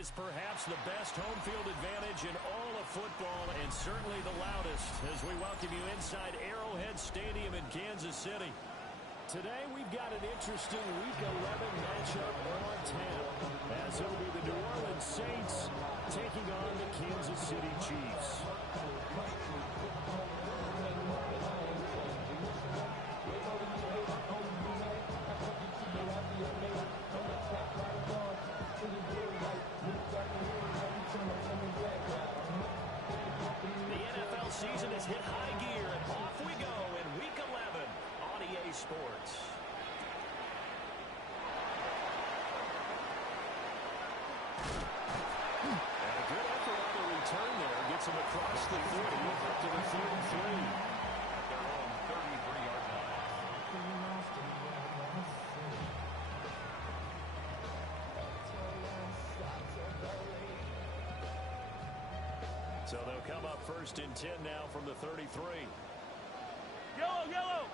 is perhaps the best home field advantage in all of football and certainly the loudest as we welcome you inside Arrowhead Stadium in Kansas City. Today we've got an interesting Week 11 matchup on tap as it'll be the New Orleans Saints taking on the Kansas City Chiefs. The NFL season has hit high gear, and off we go in Week 11 on EA Sports. And a good effort on the return there. Gets him across the 40 up to the 33. At their own 33-yard line. So they'll come up 1st and 10 now from the 33. Yellow!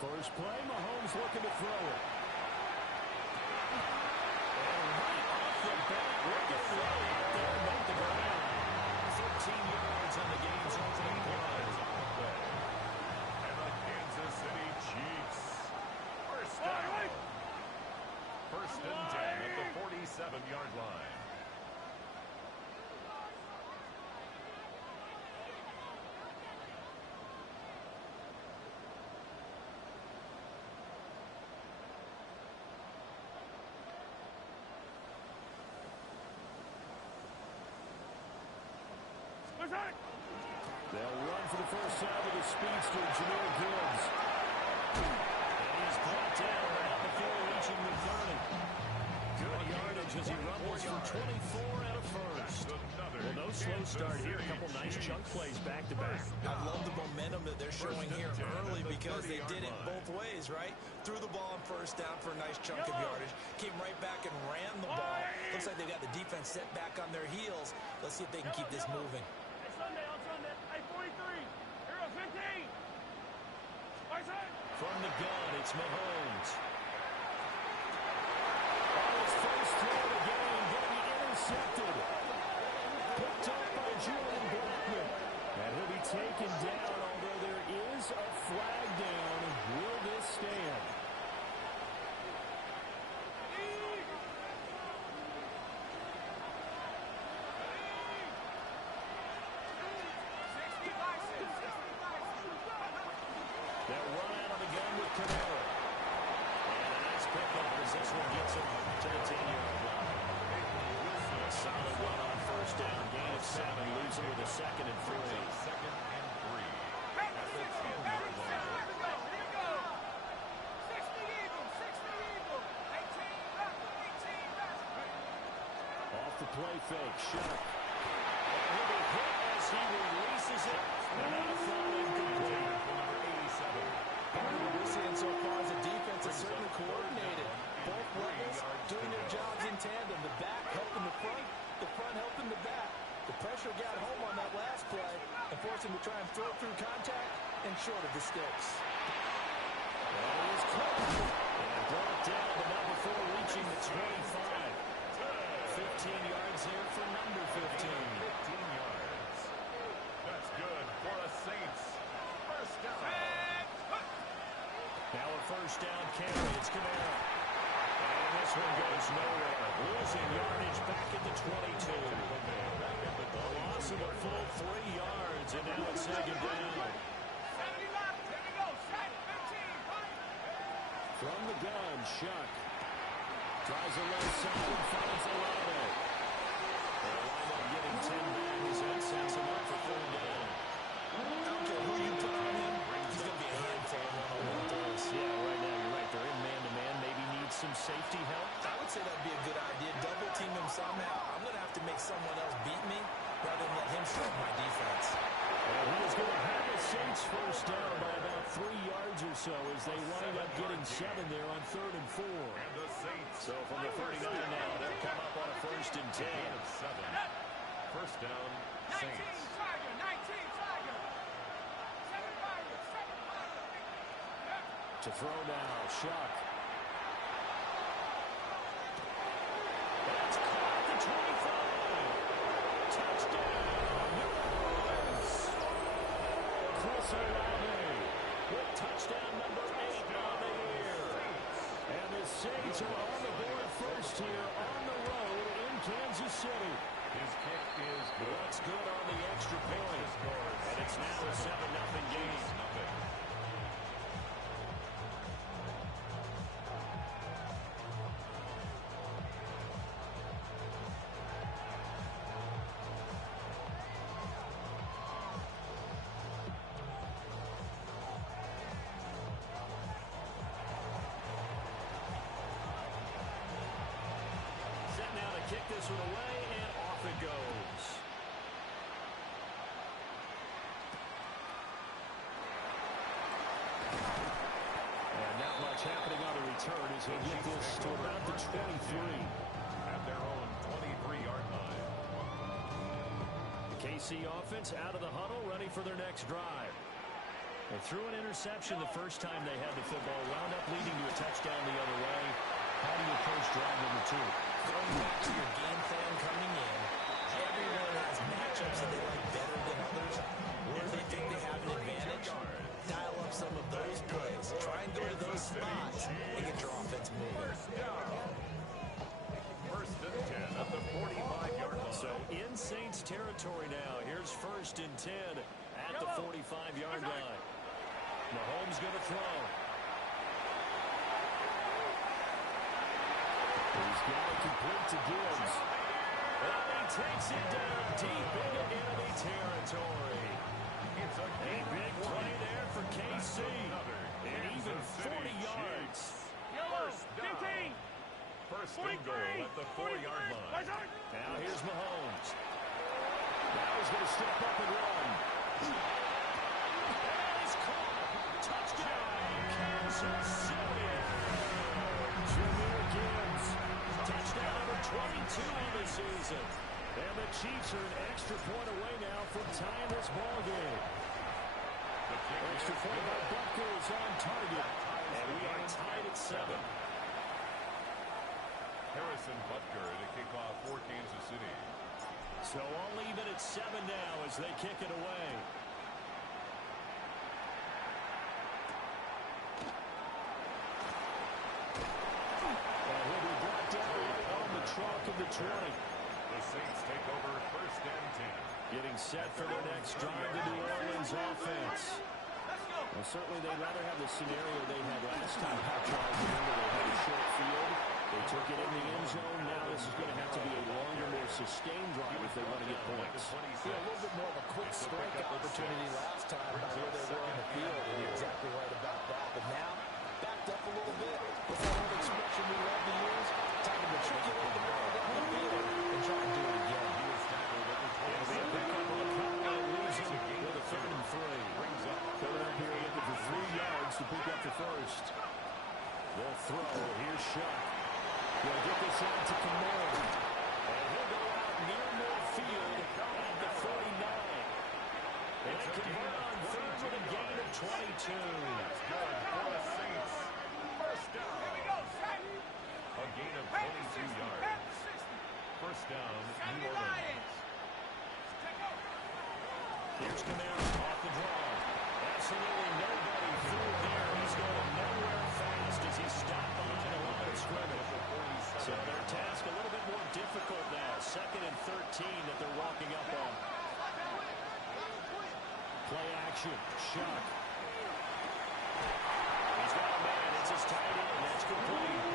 First play, Mahomes looking to throw it. And right off the bat, looking low out there, make the ground. 13 yards on the game's opening play. And the Kansas City Chiefs. First down. First and 10 at the 47-yard line. They'll run for the first time with the speedster, Jahmyr Gibbs. And he's brought down right before reaching the 30. Good yardage as he rumbles for 24 and a first. Well, no slow start here. A couple nice chunk plays back-to-back. I love the momentum that they're showing here early because they did it both ways, right? Threw the ball on first down for a nice chunk of yardage. Came right back and ran the ball. Looks like they've got the defense set back on their heels. Let's see if they can keep this moving. Hey, 43. Hero 15. From the gun, it's Mahomes. On his first throw of the game, going to be intercepted. Picked up by Julian Blackmon. And he'll be taken down, although there is a flag down. Will this stand? They'll run out of the gun with Kamara. And a nice pickup as this one gets him to the 10-yard line. A solid run on first down. Gain of 7. Losing with a 2nd and 3. Second and 3. At the 10-yard line. Off the play fake. Shuck. And he'll be hit as he releases it. And out of front and complete. What we're seeing so far as a defense is certainly coordinated. Both levels doing their jobs in tandem. The back helping the front helping the back. The pressure got home on that last play and forced him to try and throw through contact and short of the sticks. That is caught. And brought down, but not before reaching the 25. 15 yards here for number 15. 15 yards. That's good for the Saints. First down. Now a first down carry. It's Kamara. And this one goes nowhere. Losing yardage back at the 22. A loss of a full 3 yards, and now it's second down. From the gun, Shuck. Tries the left side and finds Olave. They'll wind up getting 10 back as that sets him up for 3rd down. I don't care who you put on him, he's going to be a handful of one-on-one throws. Yeah, right now you're right. They're in man-to-man. Maybe needs some safety help. I would say that'd be a good idea. Double team him somehow. I'm going to have to make someone else beat me rather than let him shred my defense. And he is going to have the Saints first down by about 3 yards or so as they wind up getting 7 there on 3rd and 4. And the Saints. So from the 39 now, they'll come up on a 1st and 10. Gain of 7. First down, Saints. To throw now, Shuck. That's caught at the Saints are on the board first here on the road in Kansas City. His kick is good. That's good on the extra point. And it's now a 7-0 game. Kick this one away, and off it goes. And not much happening on the return as he'll get this to about the 23. At their own 23-yard line. The KC offense out of the huddle, ready for their next drive. They threw an interception the first time they had the football, wound up leading to a touchdown the other way. How do you approach drive number 2? Going back to your game plan coming in, everyone has matchups that they like better than others, where they think they have an advantage. Dial up some of those plays. Try and go to those spots and get your offense moving. First and 10 at the 45-yard line. So in Saints territory now. Here's first and 10 at the 45-yard line. Mahomes going to throw. He's got it complete to Gibbs. And he takes it down deep into enemy territory. It's a big play there for KC. And even 40 yards. Yellow, 15. First and goal at the 4-yard line. Now here's Mahomes. Now he's going to step up and run. And he's caught. Touchdown, Kansas City. Jahmyr Gibbs. Touchdown number 22 on the season. And the Chiefs are an extra point away now from tying this ball game. Extra point by Butker is on target. And we are tied at 7. Harrison Butker to kick off for Kansas City. So all even at 7 now as they kick it away. And he'll be brought down right on the trunk of the 20. The Saints take over first and 10. Getting set for their next drive, the New Orleans offense. Well, certainly they'd rather have the scenario they had last time. Remember, they had a short field. They took it in the end zone. Now this is going to have to be a longer, more sustained drive if they want to get points. Yeah, a little bit more of a quick strike opportunity last time by where they were on the field. And you're exactly right about that. But now, backed up a little bit. What's that old expression we love to use? Time to matriculate the ball down the field and try and do it again. It'll be a pickup on the play and losing with a 3rd and 3. Coming up here looking for 3 yards to pick up the first. They'll throw. Here's Shuck. He'll get this out to Kamara. And he'll go out near midfield at the 49. And convert on 3rd with a gain of 22. That's good for the Saints. First down. A gain of 22 yards. First down, New Orleans. Here's Kamara off the draw. Absolutely nobody through there. He's going nowhere fast as he stopped behind the line of scrimmage. So their task a little bit more difficult now. 2nd and 13 that they're walking up on. Play action. Shuck. He's got a man. It's his tight end. That's complete.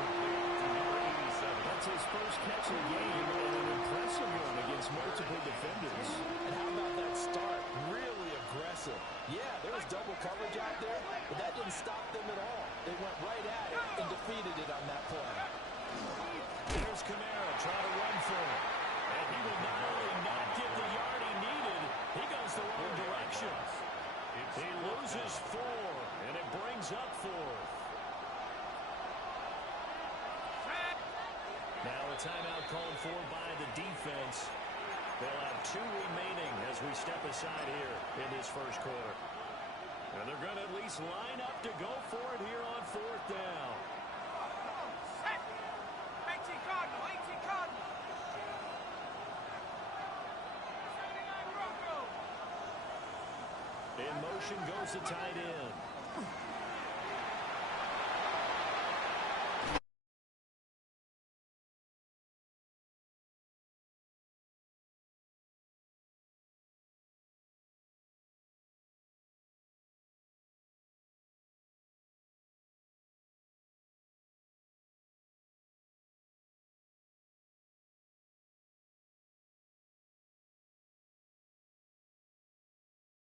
That's his first catch of the game and an impressive one against multiple defenders. And how about that start? Really aggressive. Yeah, there was double coverage out there, but that didn't stop them at all. They went right at it and defeated it on that play. Here's Kamara trying to run for it. And he will not only not get the yard he needed, he goes the wrong direction. He loses 4, and it brings up 4th. Now a timeout called for by the defense. They'll have 2 remaining as we step aside here in this first quarter. And they're going to at least line up to go for it here on 4th down. 18 Cardinal, 18 Cardinal. In motion goes the tight end.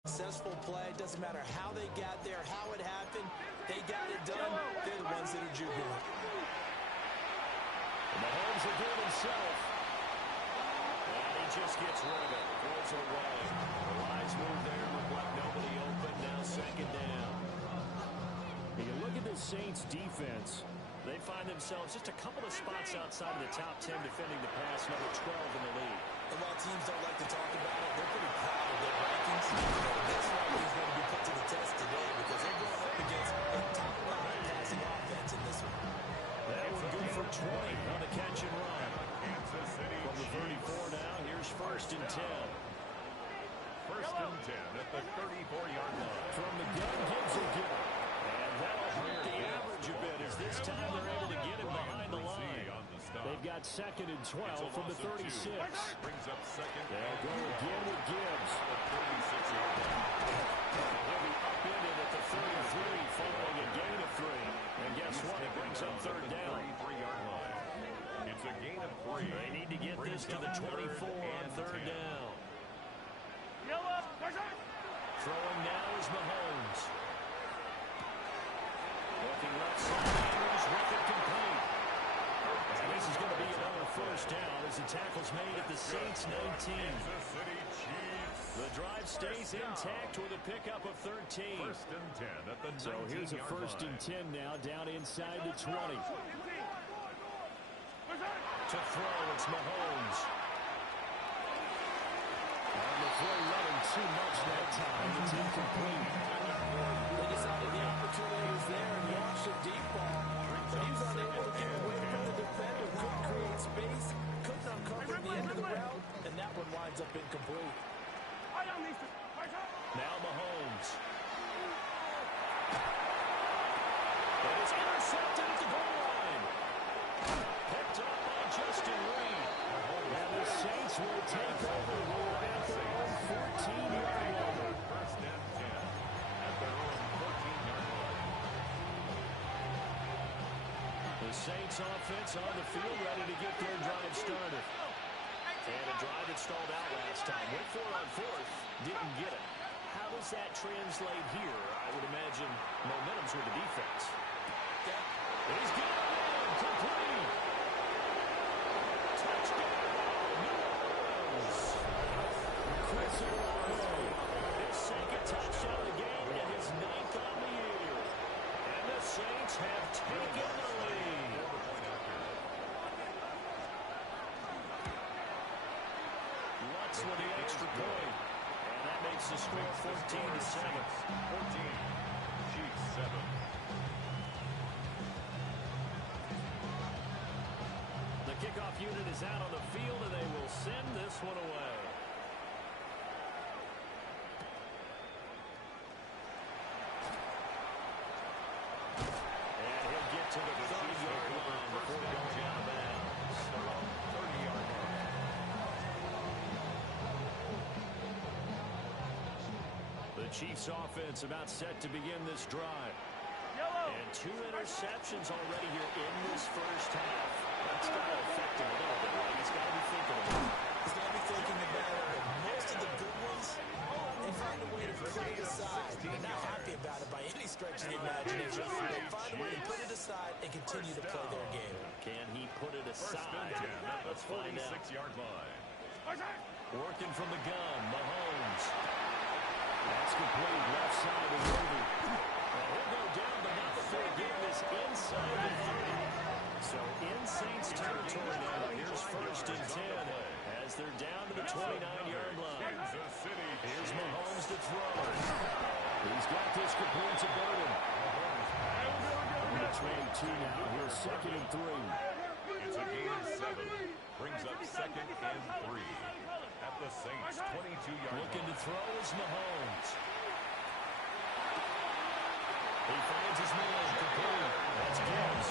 Successful play. Doesn't matter how they got there, how it happened. They got it done. They're the ones that are jubilant. And Mahomes will do it himself. And he just gets rid of it. Throws it away. The wise move there. Looked like nobody open. Now second down. When you look at the Saints defense, they find themselves just a couple of spots outside of the top 10 defending the pass, number 12 in the league. And while teams don't like to talk about it, they're pretty proud of their rankings. This ranking is going to be put to the test today because they're going up against a top-line passing offense in this one. That one good for 20 on the catch and run. From the 34 now, here's first and 10. First and 10 at the 34-yard line. From the gun, Gibbs will get it. And that'll hurt the average a bit as this time they're able to get him behind the line. They've got second and 12 from the 36. Brings up second. They'll go again with Gibbs. The 36-yard line. He'll be upended at the 33 following a gain of 3. And guess what? It brings up third down. 33-yard line. It's a gain of 3. They need to get this to the 24 on third down. Throwing now is Mahomes. Looking left side, Andrews with it complete. And this is going to be another first down as the tackle's made at the Saints 19. The drive stays intact with a pickup of 13. First and 10 at the 19-yard line. So here's a first and 10 now down inside the 20. To throw, it's Mahomes. On the throw, running too much that time. It's incomplete. They decided the opportunity was there and launched a deep ball. But he was unable to get away from the defender. Couldn't create space. Couldn't uncover the end of the route. And that one winds up incomplete. Now Mahomes. It is intercepted at the goal line. Picked up by Justin Reed. And the Saints will take over at their own 14-yard line. First and 10 at their own 14-yard line. The Saints offense on the field ready to get their drive started. And a drive that stalled out last time. Went for it on fourth. Didn't get it. How does that translate here? I would imagine momentum's with the defense. He's got it in. Complete. Touchdown. New Orleans. Chris Olave. His second touchdown of the game and his 9th on the year. And the Saints have taken the lead. Lutz with the extra point. And that makes the score 14-7. 14. Chiefs 7. The kickoff unit is out on the field, and they will send this one away. And he'll get to the 30-yard line before going out of bounds. 30-yard line. The Chiefs offense about set to begin this drive. And 2 interceptions already here in this first half. That's got to affect him a little bit, right? He's got to be thinking about it. He's got to be thinking about it, but most of the good ones, they find a way to put it aside. They're not happy about it by any stretch of the imagination. They find a way to put it aside and continue to play their game. Can he put it First aside? and 10 at the Let's find out. 46-yard line. Working from the gun, Mahomes. That's complete, left side of Ruby. And he'll go down, but not before getting this inside the 30. So in Saints territory now, here's first and 10 as they're down to the 29-yard line. Here's Mahomes to throw. He's got this complete to Burden. On the 22 now, here's second and 3. It's a gain of 7. Brings up second and 3 at the Saints 22-yard line. Looking to throw is Mahomes. He finds his man complete. That's Gibbs.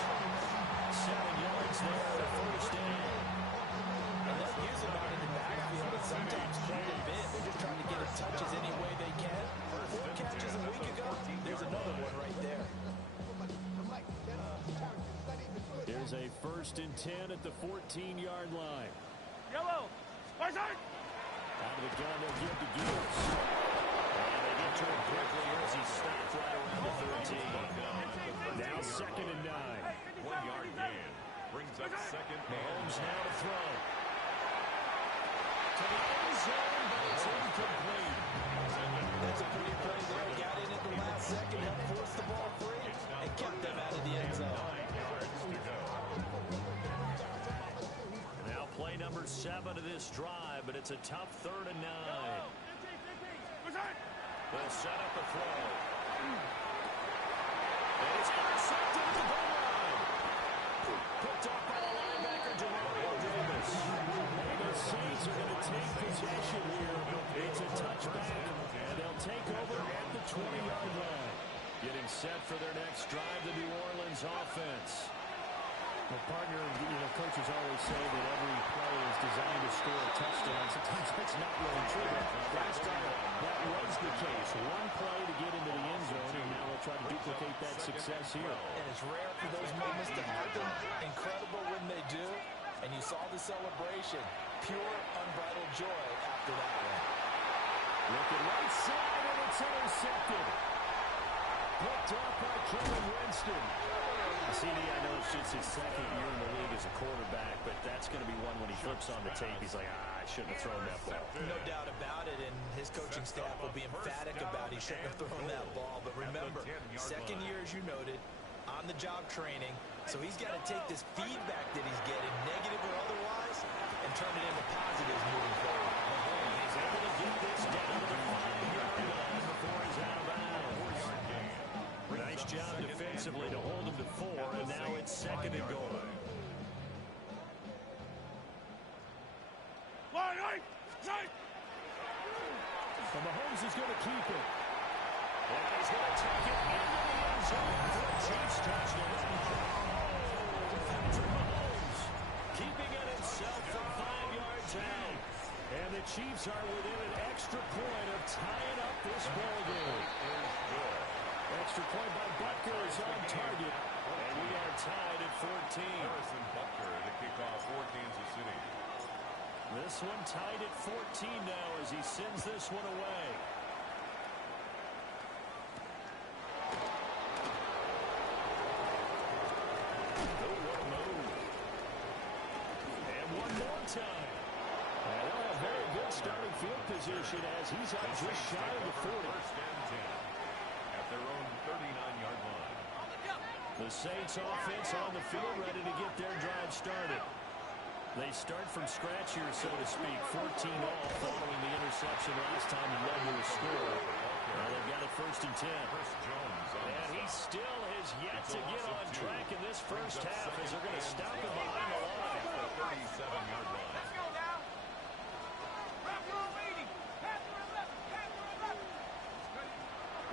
7 yards there for first down. And they'll use him out in the backfield and sometimes quite a bit. They're just trying to get him touches any way they can. 4 catches a week ago. There's another one right there. Here's a first and 10 at the 14-yard line. Yellow. Out of the gun, they'll give to Gibbs. And get to him quickly as he stopped right around the 13. Now 2nd and 9. 1 yard gain. Brings up 2nd. Mahomes now to throw. To the end zone, but it's incomplete. That's a pretty play there. Got in at the last second, helped force the ball free, and kept them out of the end zone. 9 yards to go. Now play number 7 of this drive, but it's a tough 3rd and 9. They'll set up the throw. And it's intercepted at the goal line. Picked up by the linebacker, Demario Davis. And the Saints are going to take possession here. It's a touchback, and they'll take over at the 20-yard line. Getting set for their next drive, the New Orleans offense. Well, partner, coaches always say that every play is designed to score a touchdown. Sometimes that's not really true. Last time, that was the case. One play to get into the end zone, and now they'll try to duplicate that success here. And it's rare for those moments to happen. Incredible when they do. And you saw the celebration. Pure, unbridled joy after that one. Looking right side, and it's intercepted. Picked up by Kevin Winston. CD, I know it's just his 2nd year in the league as a quarterback, but that's going to be one when he flips on the tape. He's like, I shouldn't have thrown that ball. No doubt about it, and his coaching staff will be emphatic about he shouldn't have thrown that ball. But remember, 2nd year, as you noted, on-the-job training, so he's got to take this feedback that he's getting, negative or otherwise, and turn it into positives moving forward. He's able to get this down to the 5-yard line before he's out of bounds. Nice job defensively to hold him to 4, and now it's 2nd and goal. And Mahomes is going to keep it. And he's going to take it into the end zone for a Chiefs touchdown. Patrick Mahomes keeping it himself from 5 yards out. And the Chiefs are within an extra point of tying up this ball game. Extra point by Butker is on target. And we are tied at 14. Harrison Butker to kick off for Kansas City. This one tied at 14 now as he sends this one away. Oh, what a move. And one more time. And they'll have very good starting field position as he's out just shy of the 40. 1st and 10 at their own 39-yard line. The Saints offense on the field ready to get their drive started. They start from scratch here, so to speak. 14 all following the interception last time he led to a score. They've got it 1st and 10. Chris Jones And he still has yet to get on track in this first half as they're going to stop him behind the line. 37-yard line. Let's go now. Wrap your waiting. Pass to 11.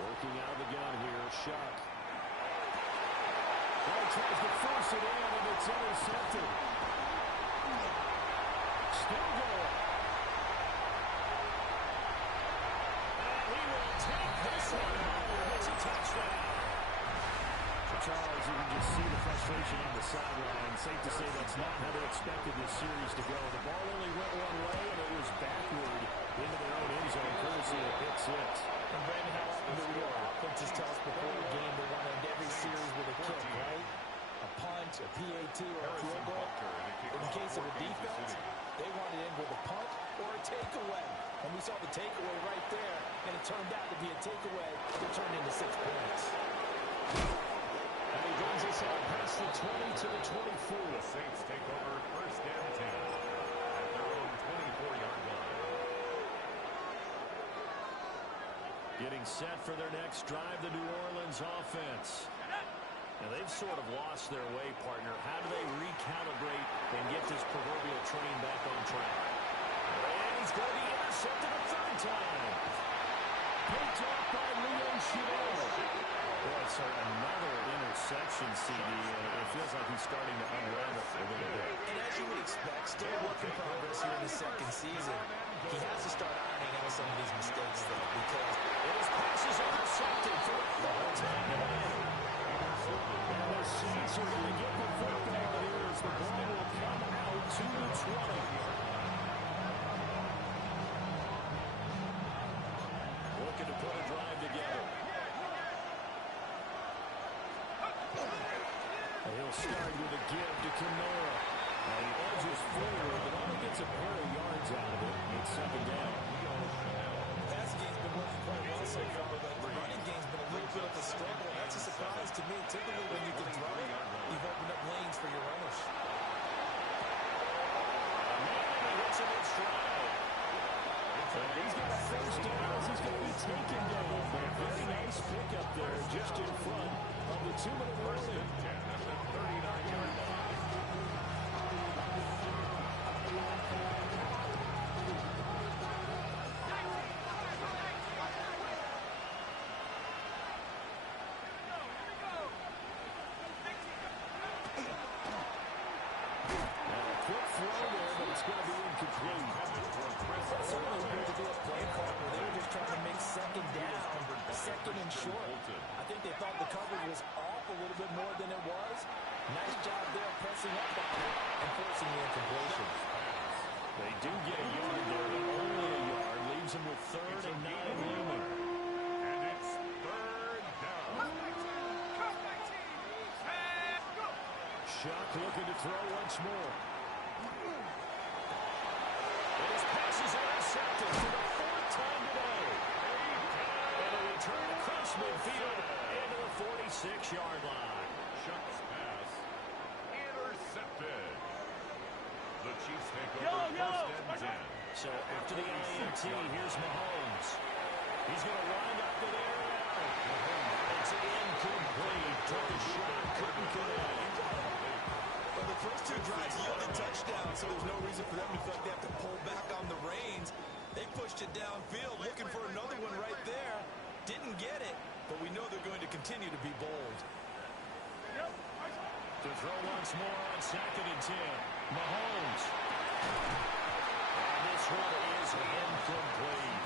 Working out of the gun here, Shock. Well, tries to force it in, and it's intercepted. Still going. And he will take this one home. It's a touchdown. Charles, you can just see the frustration on the sideline. Safe to say that's not how they expected this series to go. The ball only went one way, and it was backward into their own end zone, courtesy of pick 6. And Brandon, how often do we hear coaches tell us before a game they want to end every series with a kick, right? A punt, a PAT, or a field goal. In the case of a defense, they want to end with a punt or a takeaway. And we saw the takeaway right there, and it turned out to be a takeaway that turned into 6 points. And he brings us out past the 20 to the 24. The Saints take over 1st and 10 at their own 24-yard line. Getting set for their next drive, the New Orleans offense. Now, they've sort of lost their way, partner. How do they recalibrate and get this proverbial train back on track? And he's going to be intercepted a 3rd time. Picked off by Leo Chenal. Boy, sir, another interception, CD. It feels like he's starting to unravel a little bit. And as you would expect, still a work in progress here in the 2nd season. He has to start ironing out some of these mistakes, though, because his pass is intercepted for the 3rd time today. And the Saints are going to get the football here as the ball will come out to the 20. Looking to put a drive He'll start with a give to Kamara. And he edges forward, but only gets a pair of yards out of it. It's second down. Passing game's been working quite well so far, but the running game's been a little bit of a struggle. That's a surprise to me. Typically, when you can throw it, you've opened up lanes for your runners. Hits him in stride. He's got a first down as he's going to be taken down. But a very nice pickup there just in front of the 2-minute warning. At the 39-yard line. Second and short. I think they thought the coverage was off a little bit more than it was. Nice job there pressing up on it and forcing the incompletion. They do get a yard there, but only a yard. Leaves them with 3rd and 9 looming. And it's 3rd down. Shock looking to throw once more. And his pass is intercepted for the 4th time today. And a return across midfield into the 46-yard line. Shock's pass intercepted. The Chiefs take over 1st and 10. So after the INT, here's Mahomes. He's going to wind up the area. It's incomplete. Took a shot, couldn't connect. Well, the first 2 drives yielded touchdowns, so there's no reason for them to feel like they have to pull back on the reins. They pushed it downfield, looking for another one right there. Didn't get it, but we know they're going to continue to be bold. To throw once more on 2nd and 10. Mahomes. And this one is incomplete.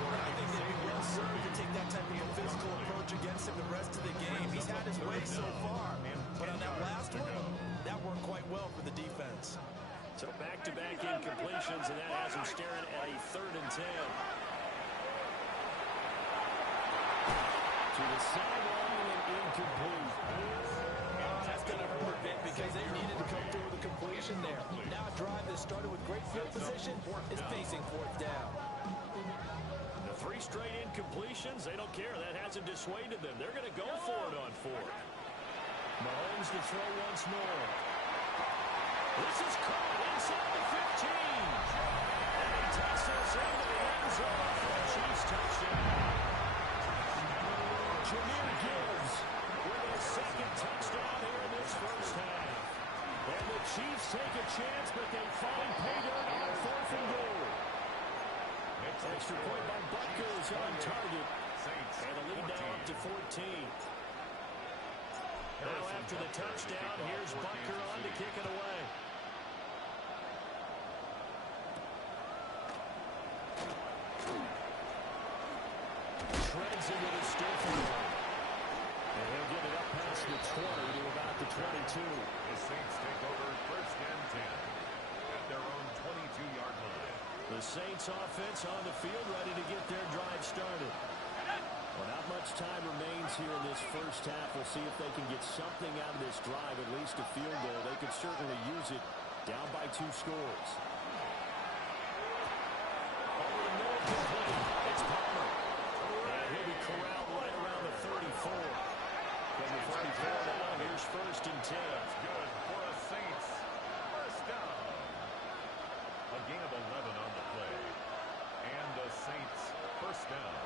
I think they'd be well served to take that type of a physical approach against him the rest of the game. He's had his way so far, but on that last one, that worked quite well for the defense. So back-to-back incompletions, and that has him staring at a 3rd and 10. To the sideline and incomplete. That's going to hurt a bit because they needed to come through with a completion there. Now a drive that started with great field position is facing 4th down. The 3 straight incompletions, they don't care. That hasn't dissuaded them. They're going to go for it on 4th. Mahomes to throw once more. This is caught inside the 15. And he takes us into the end zone for a Chiefs touchdown. Jahmyr Gibbs with his 2nd touchdown here in this first half. And the Chiefs take a chance, but they find pay dirt on 4th and goal. Extra point by Buckers on target. And a lead now up to 14. Now after the touchdown, here's Butker on to kick it away. Shreds it with a stiff one. And he'll get it up past the 20 to about the 22. The Saints take over 1st and 10 at their own 22-yard line. The Saints offense on the field ready to get their drive started. Well, not much time remains here in this first half. We'll see if they can get something out of this drive, at least a field goal. They could certainly use it down by 2 scores. Over the middle, complete. It's Palmer. And he'll be corralled right around the 34. From the 44 now, here's 1st and 10. Good for the Saints. 1st down. A gain of 11 on the play. And the Saints 1st down.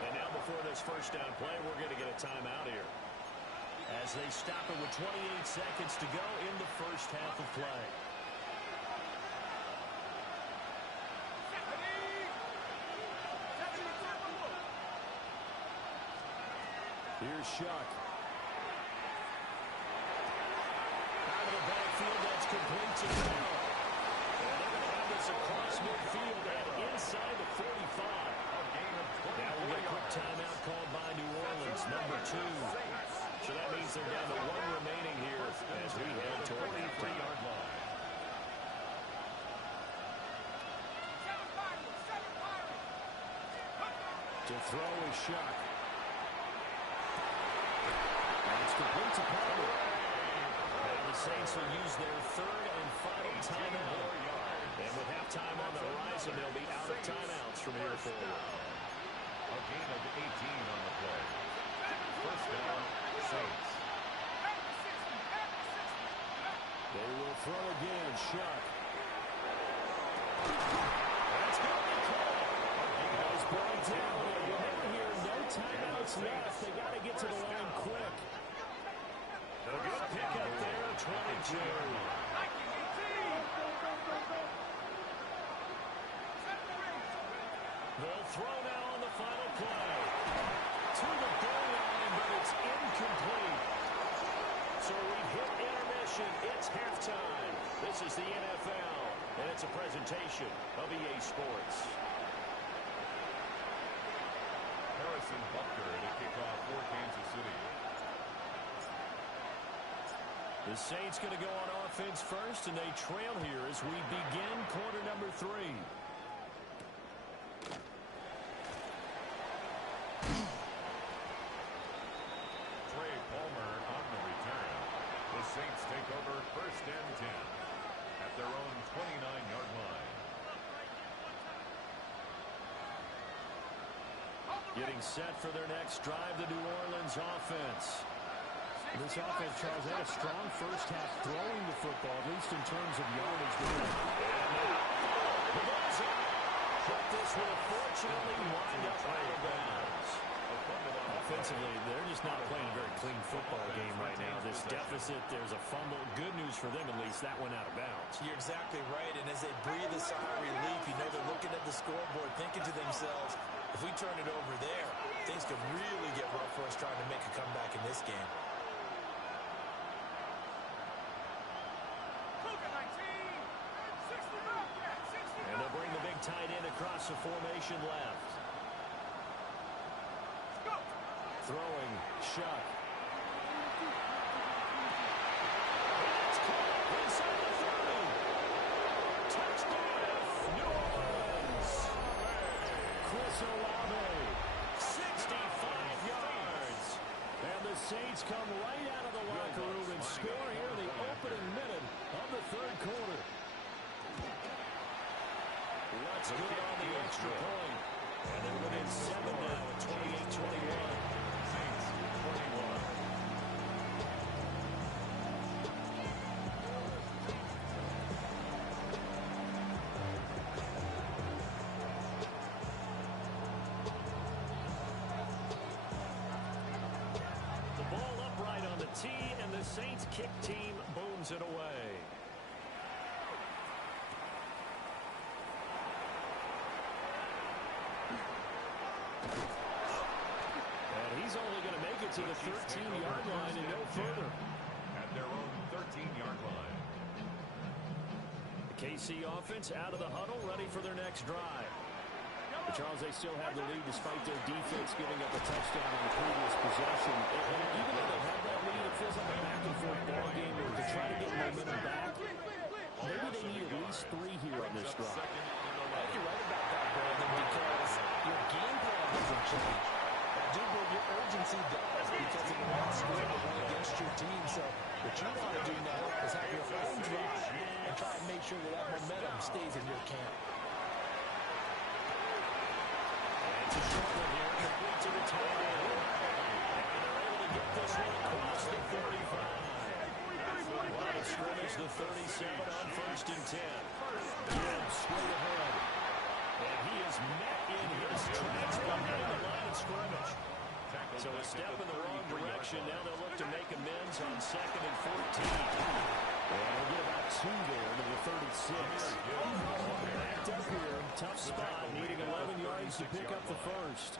And now before this 1st down play, we're going to get a timeout here. As they stop it with 28 seconds to go in the first half of play. Here's Shuck. Out of the backfield, that's complete to Bell. And they're going to have this across midfield and inside the 45. Now we'll get a quick timeout called by New Orleans, number 2. So that means they're down to 1 remaining here as we head toward the 3-yard line. To throw is Shuck. That's completes a penalty. And the Saints will use their third and final timeout. And with halftime on the horizon, they'll be out of timeouts from here forward. A gain of 18 on the play. First down, Saints. They will throw again. Shuck. That's going to be caught. That is brought down. Remember here, no timeouts left. They got to get to the line quick. A good pick up there, 22. They'll throw now on the final play. To the goal line, but it's incomplete. So we've hit intermission. It's halftime. This is the NFL, and it's a presentation of EA Sports. Harrison Butker to kick off for Kansas City. The Saints going to go on offense first, and they trail here as we begin quarter number 3. Trey Palmer on the return. The Saints take over first and 10 at their own 29-yard line. Getting set for their next drive, the New Orleans offense. This offense, Charles, had a strong first half throwing the football, at least in terms of yardage. The ball's out. But this will fortunately wind up out of bounds. Offensively, they're just not playing a very clean football game right now. This deficit, there's a fumble. Good news for them, at least. That went out of bounds. You're exactly right, and as they breathe a sigh of relief, you know they're looking at the scoreboard, thinking to themselves, if we turn it over there, things could really get rough for us trying to make a comeback in this game. And they'll bring the big tight end across the formation left. Throwing, Shuck. It's caught inside the 30. Touchdown, New Orleans. Chris Olave, 65 yards. And the Saints come right out of the locker room and score here in the opening minute of the third quarter. Let's get on the extra point. And they're within 7 now at 28-21. Saints 21. The ball upright on the tee, and the Saints kick team booms it away. He's only going to make it to the 13-yard line and no further. At their own 13-yard line. The KC offense out of the huddle, ready for their next drive. But Charles, they still have the lead despite their defense giving up a touchdown on the previous possession. And even though they have that lead, it feels like a back-and-forth ball game where to try to get momentum back, maybe they need at least 3 here on this drive. I think you're right about that, Brandon, because your game plan hasn't changed. I do believe your urgency does because it wants to score against your team. So what you want to do now is have your own drive and try and make sure that that momentum stays in your camp. And it's a short one here, complete to the tight end. And they're able to get this one across the 35. Line of scrimmage, the 37 on first and 10. Gibbs straight ahead. And he is met in his tracks behind the line of scrimmage. So a step in the wrong direction. Now they'll look to make amends on 2nd and 14. And we'll get about 2 there to the 36. Backed up here, tough spot, needing 11 yards to pick up the first.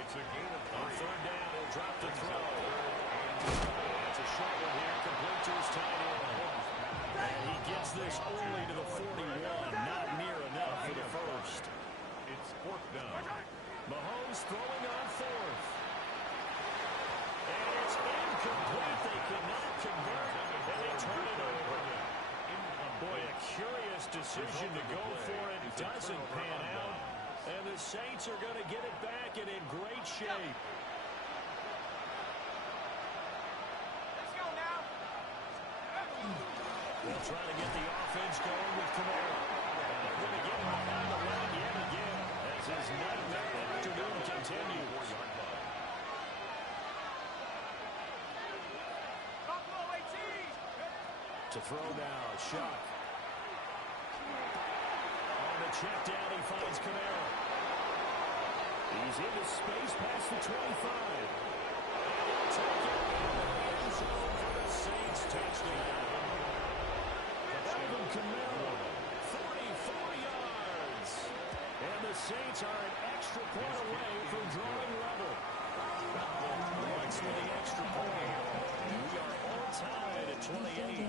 It's a gain of 3. On third down, he'll drop the throw. It's a short one here, complete to his tight end. And he gets this only to the 41, not near enough for the first. It's 4th down. Mahomes throwing on 4th. And it's incomplete. They cannot convert, and they turn it over. Boy, a curious decision to go for it. Doesn't pan out. And the Saints are going to get it back and in great shape. They'll try to get the offense going with Kamara. And they're going to get him behind the line yet again as his nightmare afternoon continues. To throw now, Shock. On the check down, he finds Kamara. He's into space past the 25. And he'll take it into the end zone for the Saints touchdown. Alvin Kamara, 44 yards. And the Saints are an extra point away from drawing level. Points for the extra point. We are all tied at 28.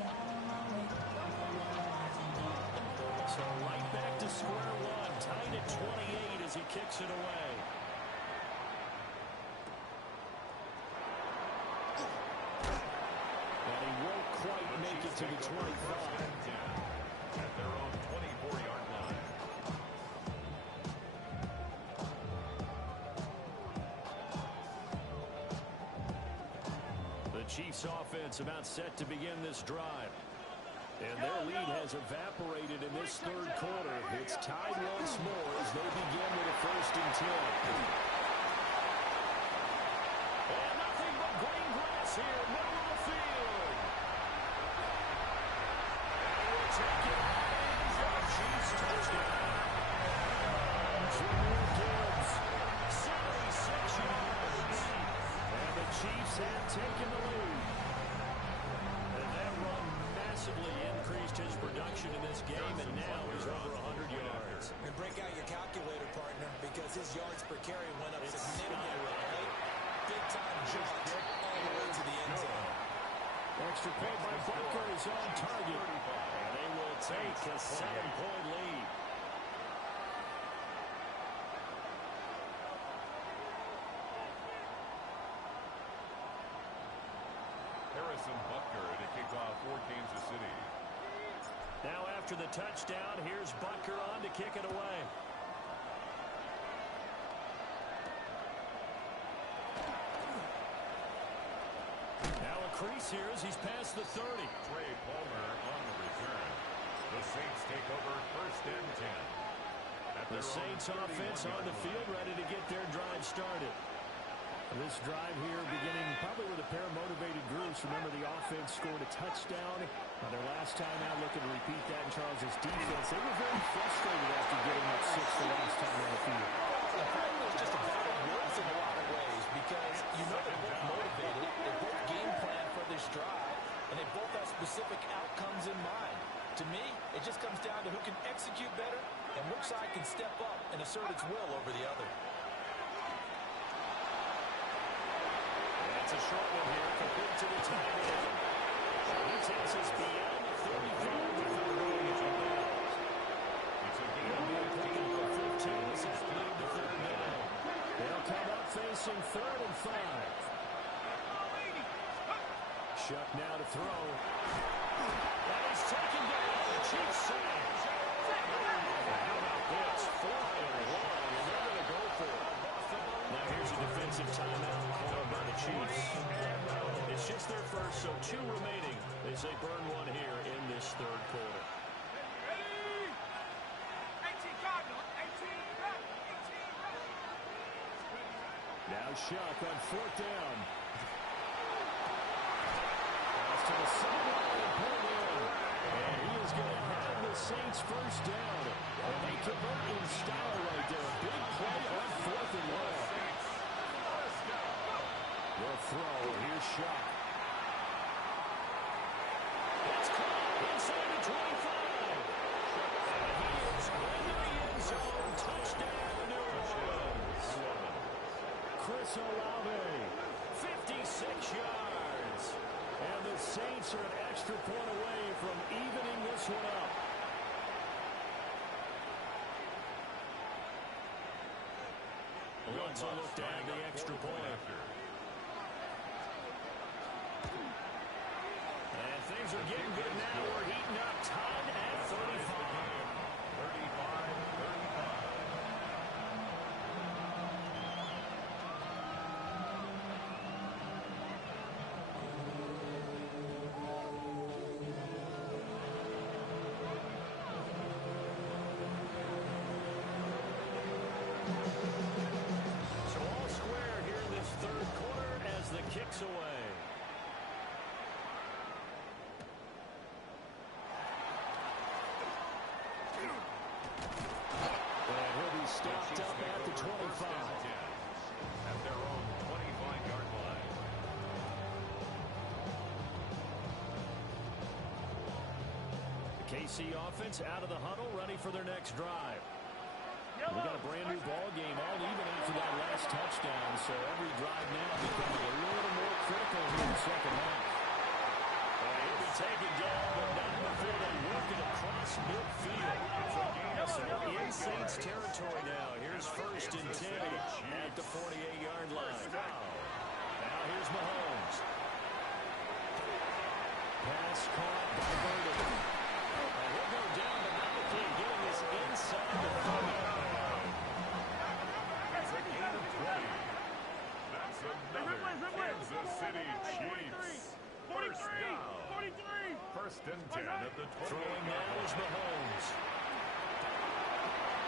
So right back to square one, tied at 28 as he kicks it away. And he won't quite make it to the 25. At their own 24-yard line. The Chiefs offense about set to begin this drive. And their lead has evaporated in this third quarter. It's tied once more as they begin with a 1st and 10. And nothing but green grass here, middle of the field. And we'll take it out for a Chiefs touchdown. Jahmyr Gibbs, 76 yards. And the Chiefs have taken the lead. And that run massively increased his production in this game, and now he's over 100 yards. And break out your calculator, partner, because his yards per carry went up significantly. Big-time jump all the way to the end zone. Extra point by Butker is on target. And they will take a 7-point lead. Harrison Butker to kick off for Kansas City. Now after the touchdown, here's Butker on to kick it away. Now a crease here as he's past the 30. Trey Palmer on the return. The Saints take over 1st and 10. The Saints offense on the field ready to get their drive started. This drive here beginning probably with a pair of motivated groups. Remember, the offense scored a touchdown on their last time out, looking to repeat that in Charles' defense. They were very frustrated after getting up 6 the last time on the field. The problem is just a battle of words in a lot of ways because you know they're both motivated, they both game plan for this drive, and they both have specific outcomes in mind. To me, it just comes down to who can execute better and which side can step up and assert its will over the other. That's a short one here, complete to the tight end. He takes us beyond the 35 with the range of bounds. It's a gain It'll be a of pickup 15. of 15 as they lead to 3rd down. They'll come up facing 3rd and 5. Shuck now to throw. That is taken down. The Chiefs sack. How about this? 4th and 1, and they're going to go for it. Now here's a defensive timeout called by the Chiefs. It's just their first, so 2 remaining as they burn one here in this 3rd quarter. Now Shuck on 4th down. Pass to the sideline and pulled in. And he is going to have the Saints 1st down. And they convert in style right there. A big play on 4th and 1. The throw, here's Shuck. It's caught inside the 25. And he is into the end zone. Touchdown, New Orleans. Chris Olave, 56 yards. And the Saints are an extra point away from evening this one up. Wants a look to add the extra point. And things are getting good now. We're heating up, tied at 35. 35-35. KC offense out of the huddle, ready for their next drive. We got a brand new ball game, all even after that last touchdown, so every drive now becoming a little more critical here in the second half. He'll be taken down, but not before they work it across midfield. So in Saints territory now. Here's 1st and 10 at the 48-yard line. Now here's Mahomes. Pass caught by Burden. He'll go down the mountain, getting this inside the 30. That's a gain of 20. That's another Kansas City Chiefs. 43. 1st and 10 at the 20. Throwing now is Mahomes.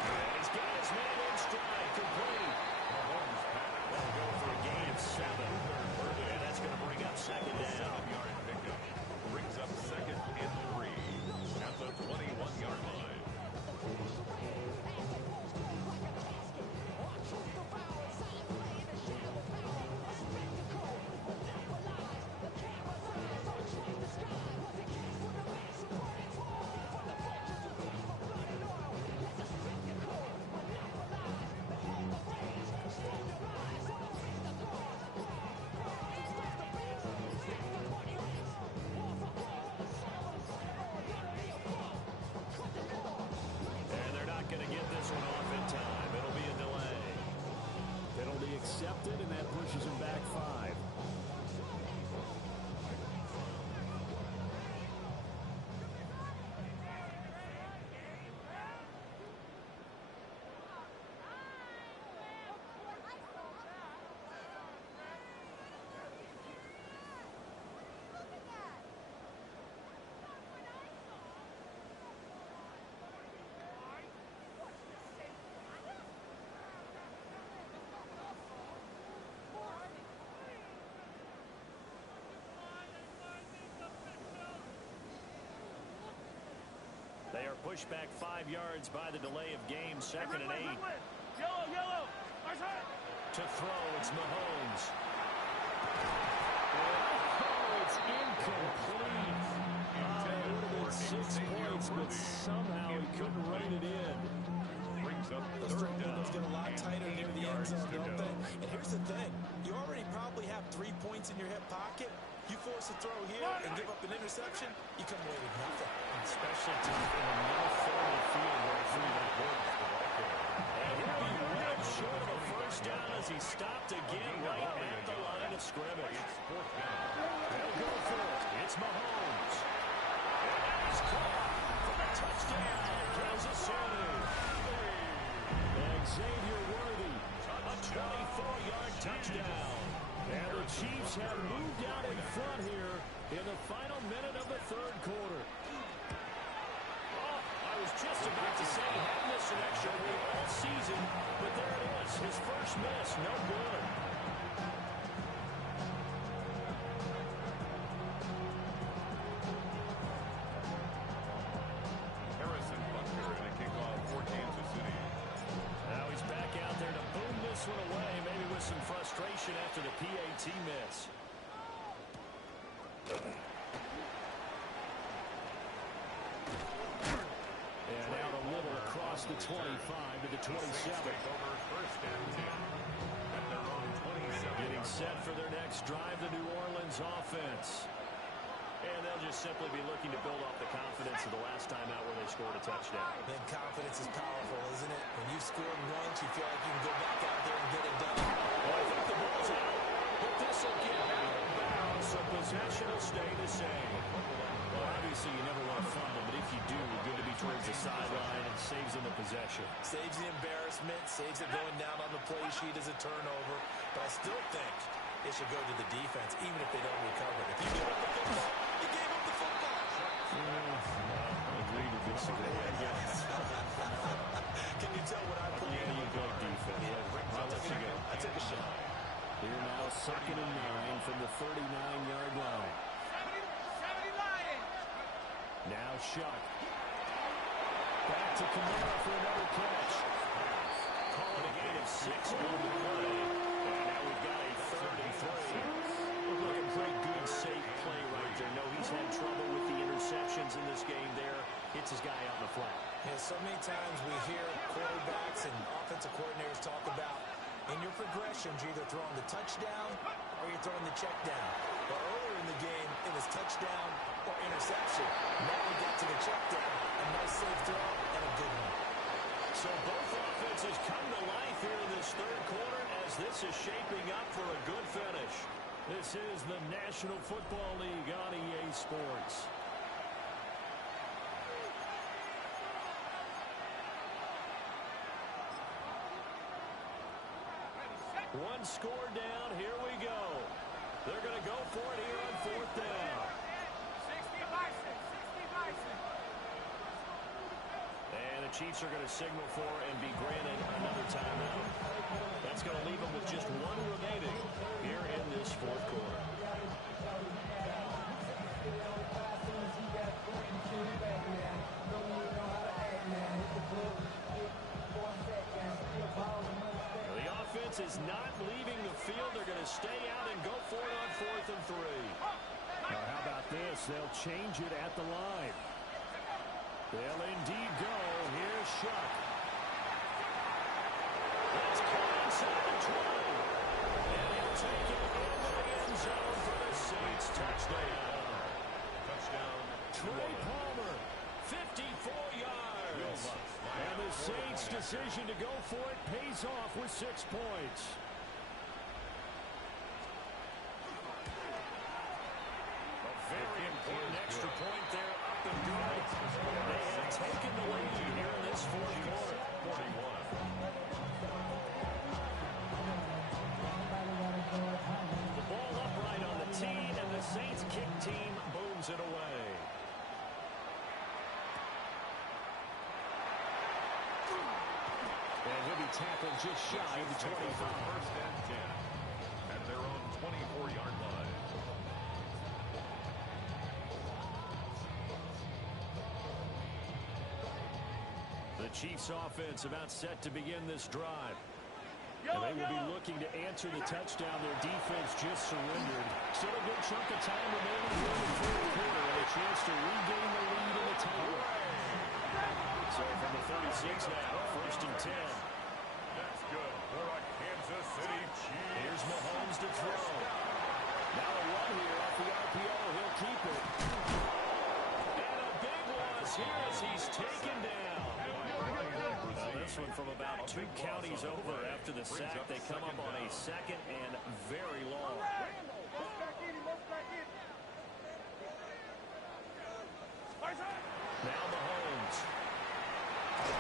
And he's got his man in stride, complete. Mahomes pass. That'll go for a gain of 7. And that's going to bring up 2nd down. 7-yard pickup. Brings up 2nd and 3 at the 21-yard line. Accepted, and that pushes him back 5. They are pushed back 5 yards by the delay of game. 2nd and 8. Yellow. To throw, it's Mahomes. It's incomplete. It would have been 6 points, but somehow he couldn't rein it in. Brings up Those 3rd throw down. windows get a lot tighter near the end zone, don't they? And here's the thing. You already probably have 3 points in your hip pocket. You force a throw here and give up an interception, you come away with nothing. Especially in the middle third of the field where it's really important. And he'll be well short of a 1st down as he stopped again right at the line of scrimmage. It's 4th down. They'll go for it. It's Mahomes. And he's caught for a touchdown, Kansas City. And Xavier Worthy, a 24-yard touchdown. And the Chiefs have moved out in front here in the final minute of the 3rd quarter. Oh, I was just about to say he hadn't missed an extra point all season, but there it is. His first miss, no good. Harrison Butker and a kickoff for Kansas City. Now he's back out there to boom this one away, maybe with some frustration after the PAT miss. And out a little across the 25 to the 27. Take over 1st and 10 at their own 27. Getting set for their next drive, the New Orleans offense. And they'll just simply be looking to build off the confidence of the last time out where they scored a touchdown. Then confidence is powerful, isn't it? When you've scored once, you feel like you can go back out there and get it done. Well, I think the ball's out, but this will get out of bounds, so possession will stay the same. Well, obviously you never want to fumble, but if you do, good to be towards the sideline and saves them the possession. Saves the embarrassment, saves it going down on the play sheet as a turnover. But I still think it should go to the defense, even if they don't recover. If you give up the football, you gave up the football. Agree to disagree, I guess. Can you tell what I put in? Yeah, you go defense. I'll let you go. I took a shot. Here now, 2nd and 9 from the 39-yard line. 70 Lions. Now Shuck. Back to Kamara for another catch. Calling a gain of 6 on the play. And now we've got a 3rd and 3. Looking pretty good, safe play right there. No, he's had trouble with the interceptions in this game there. gets his guy out in the flat. Yeah, so many times we hear quarterbacks and offensive coordinators talk about in your progressions, you're either throwing the touchdown or you're throwing the check down. But earlier in the game, it was touchdown or interception. Now we got to the check down. A nice safe throw and a good one. So both offenses come to life here in this third quarter as this is shaping up for a good finish. This is the National Football League on EA Sports. One score down. Here we go. They're going to go for it here on fourth down. 60 Bison, 60 Bison. And the Chiefs are going to signal for and be granted another timeout. That's going to leave them with just one remaining here in this fourth quarter. The offense is not leaving the field. They're going to stay out and go for it on 4th and 3. Now, how about this? They'll change it at the line. They'll indeed go. Here's Shuck. That's caught inside the 20. And he'll take it into the end zone for the Saints touchdown. Touchdown. Trey Palmer, 54 yards. And the Saints' decision to go for it pays off with 6 points. A very important extra point there, up and good. They have taken the lead here in this fourth quarter. 41. The ball upright on the tee, and the Saints kick team booms it away. And he'll be tackled just shy of the 25. First and 10 at their own 24-yard line. The Chiefs offense about set to begin this drive. And they will be looking to answer the touchdown. Their defense just surrendered. Still a good chunk of time remaining here in the fourth quarter and a chance to regain the lead in the title. So from the 36 now, 1st and 10. That's good for a Kansas City Chiefs. Here's Mahomes to throw. Now a run here off the RPO. He'll keep it. And a big loss here as he's taken down. This one from about 2 counties over after the sack. They come up on a 2nd and very long. Now Mahomes. The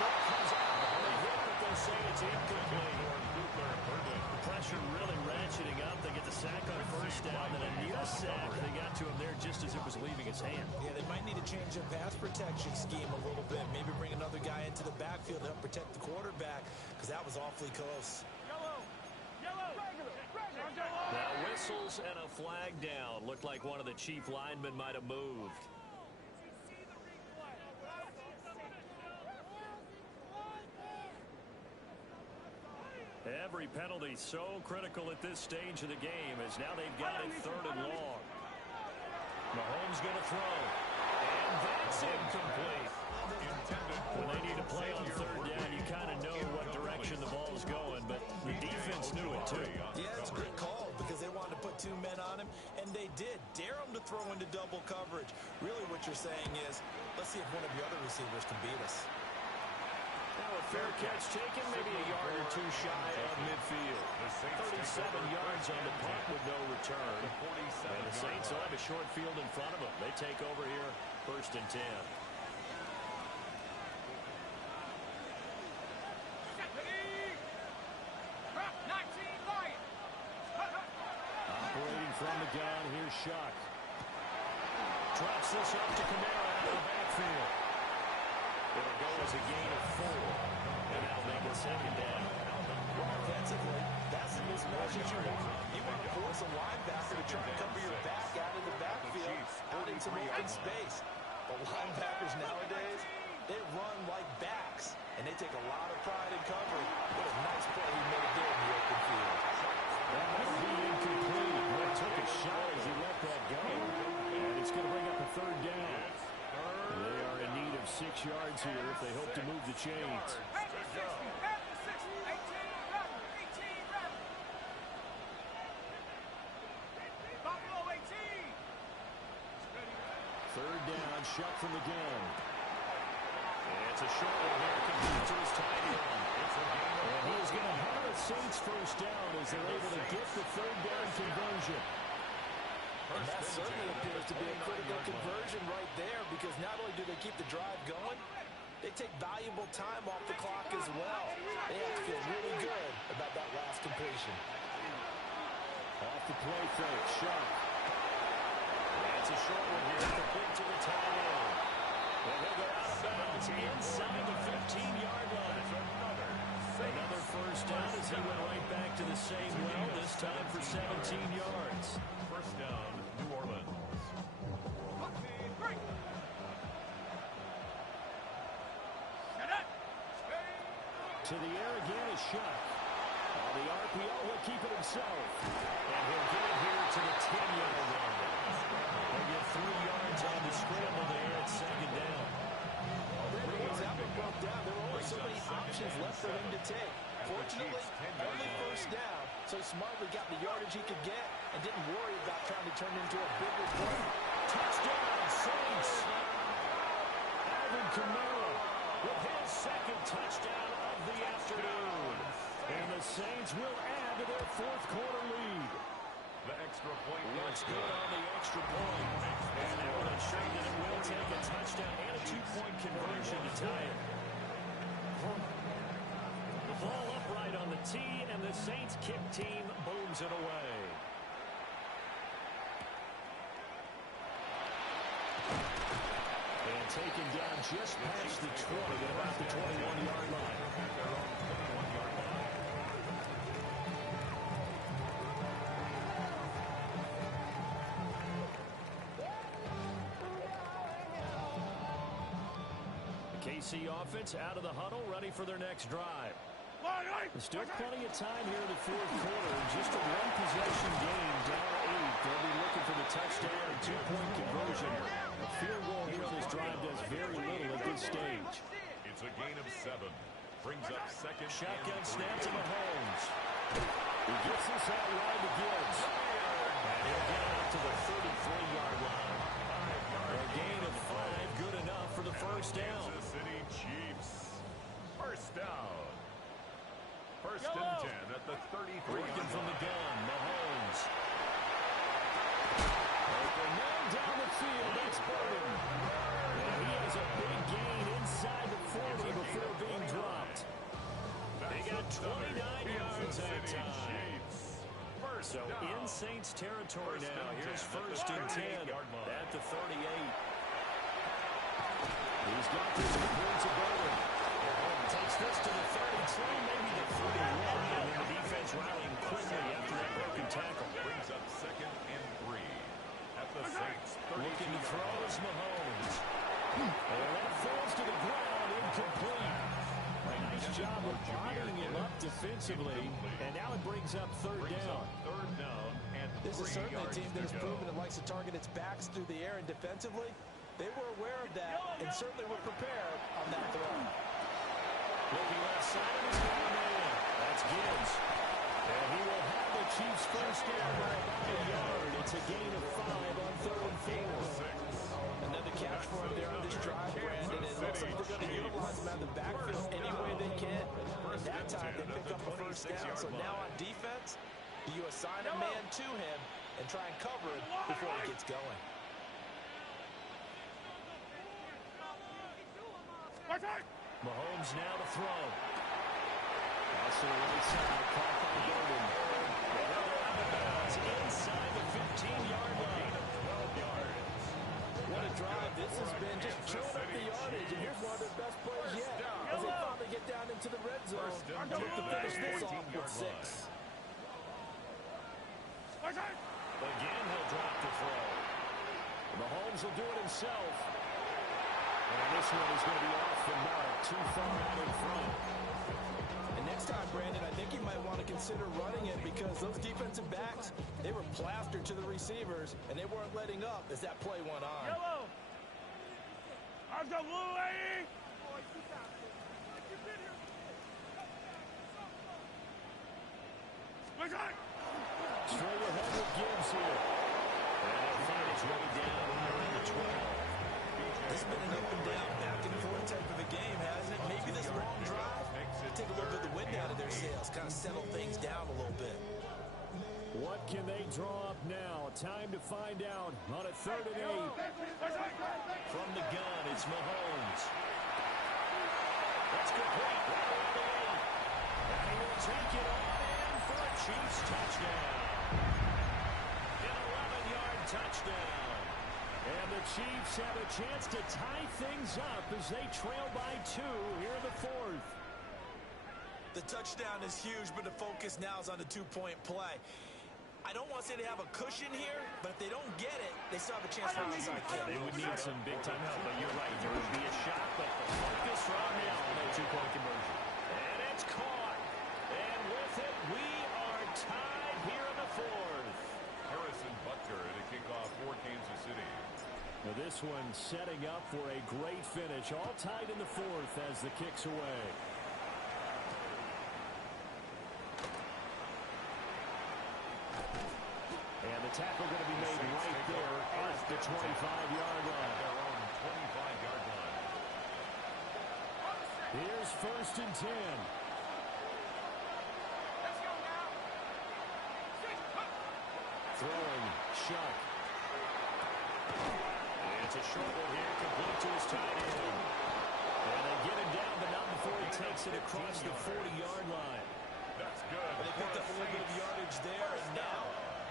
ball comes out. They hit it, they'll say it's incomplete. The pressure really ratcheting up. They get the sack on 1st down, and a near sack. They got to him there just as it was leaving his hand. Yeah, they might need to change their pass protection scheme a little bit. Maybe bring another guy into the backfield to help protect the quarterback, because that was awfully close. Now whistles and a flag down. Looked like one of the Chief linemen might have moved. Every penalty so critical at this stage of the game as now they've got it 3rd and long. Mahomes going to throw. And that's incomplete. When they need to play on 3rd down, you kind of know what direction the ball's going, but the defense knew it too. Yeah, it's a good call because they wanted to put 2 men on him, and they did. Dare him to throw into double coverage. Really what you're saying is, let's see if one of the other receivers can beat us. Now a fair catch taken, maybe a yard or 2 shy of midfield. 37 yards on the punt with no return. And the Saints will have a short field in front of them. They take over here, 1st and 10. Operating from the gun, here's Shuck. Drops this up to Kamara out of the backfield. It'll go as a gain of 4. And that'll make it 2nd down. Well, offensively, that's the mismatch that you want. You want to force a linebacker to try and cover your back out of the backfield, out into open space. But linebackers nowadays, they run like backs, and they take a lot of pride in covering. What a nice play he made there in the open field. That'll be incomplete. Well, took a shot as he let that go. And it's going to bring up a 3rd down. 6 yards here if they hope to move the chains. At the 60, at the 60, 18 rather, 18 rather. Buffalo 18. Third down, Shuck from the gun. It's a short one here, complete to his tight end. And he's going to have a Saints first down as they're able to get the third down conversion. And that certainly appears to be a critical conversion right there, because not only do they keep the drive going, they take valuable time off the clock as well. They have to feel really good about that last completion. Off the play fake, Shuck. That's a short one here, complete to the tight end. And he'll go out of bounds inside the 15-yard line. Another first down as he went right back to the same well, this time for 17 yards. First down, New Orleans. To the air again is Shuck. On the RPO, he'll keep it himself. And he'll get it here to the 10-yard line. He'll get 3 yards on the scramble there at second down. As that one broke down, there were only so many options left for him to take. Fortunately, only first down, so he smartly got the yardage he could get and didn't worry about trying to turn it into a bigger play. Touchdown, Saints! Alvin Kamara with his second touchdown of the afternoon. And the Saints will add to their fourth quarter lead. The extra point Looks good on the extra point. And that will ensure that it will take a touchdown and a 2-point conversion to tie it. The ball upright on the tee, and the Saints kick team booms it away. And taken down just past the 20 at about the 21-yard line. KC offense out of the huddle, ready for their next drive. There's still plenty of time here in the fourth quarter. Just a one-possession game, down 8. They'll be looking for the touchdown and 2-point conversion. A field goal here on this drive does very little at this stage. It's a gain of 7. Brings up second. Shotgun snap to Mahomes. He gets this out wide to Gibbs. And he'll get out to the 33-yard line. A gain of 5, good enough for the first down. Kansas City Chiefs. First down. First and 10 at the 33. Working from the gun, Mahomes. Open man down the field, that's Burden. And he has a big gain inside the 40 before being dropped. They got 29 yards that time. So in Saints territory now. Here's first and 10 at the 38. He's got this complete to Burden. Takes this to the 32, maybe the 41, and then the defense rallying quickly after that broken tackle. Brings up second and 3 at the Saints. Looking to throw is Mahomes. And that falls to the ground, incomplete. A nice job of bottling him up defensively, and now it brings up third down. Third down and 3 This is certainly a yards team that has to go. proven it likes to target its backs through the air and defensively. They were aware of that and certainly were prepared on that throw. Looking left side, and he's got a man. That's Gibbs. And he will have the Chiefs first down by about a yard. It's a gain of 5 on 3rd and 4. Another catch for him there on this drive, Brandon. It looks like they're going to utilize him out of the backfield any way they can. And that time they pick up a first down. So now on defense, do you assign a man to him and try and cover it before he gets going? Mahomes now to throw. Pass to the right side, caught by Burden. And they'll go out of bounds inside the 15-yard line. 12 yards. What a drive this has been, just chewing up the yardage, and here's one of their best plays yet as they finally get down into the red zone and look to finish this off with 6. Again, he'll drop the throw. Mahomes will do it himself. And this one is going to be off the mark, too far out in front. And next time, Brandon, I think you might want to consider running it because those defensive backs, they were plastered to the receivers, and they weren't letting up as that play went on. Let's go, Blue Lady! Boys, you got this. You've been here. Straight ahead with Gibbs here. And he'll find his way down around the 12. This has been an up and down, back and forth type of a game, hasn't it? Maybe this long drive take a little bit of the wind out of their sails, kind of settle things down a little bit. What can they draw up now? Time to find out on a 3rd and 8. From the gun, it's Mahomes. That's complete. Right around the 8. And he will take it on in for a Chiefs touchdown. An 11-yard touchdown. And the Chiefs have a chance to tie things up as they trail by 2 here in the 4th. The touchdown is huge, but the focus now is on the two-point play. I don't want to say they have a cushion here, but if they don't get it, they still have a chance for an onside kick. They would need some big-time help, but you're right. There would be a shot, but the focus right now on that two-point conversion. And it's caught. And with it, we are tied here in the 4th. Harrison Butker at a kickoff for Kansas City. Now this one setting up for a great finish. All tied in the 4th as the kick's away. And the tackle going to be made right there at the 25-yard line. Their own 25-yard line. Here's 1st and 10. Let's go now. Throwing, Shuck. It's a short one here, complete to his tight end. And they get him down, but not before he takes it across the 40-yard line. That's good. They picked up a little bit of yardage there, and now,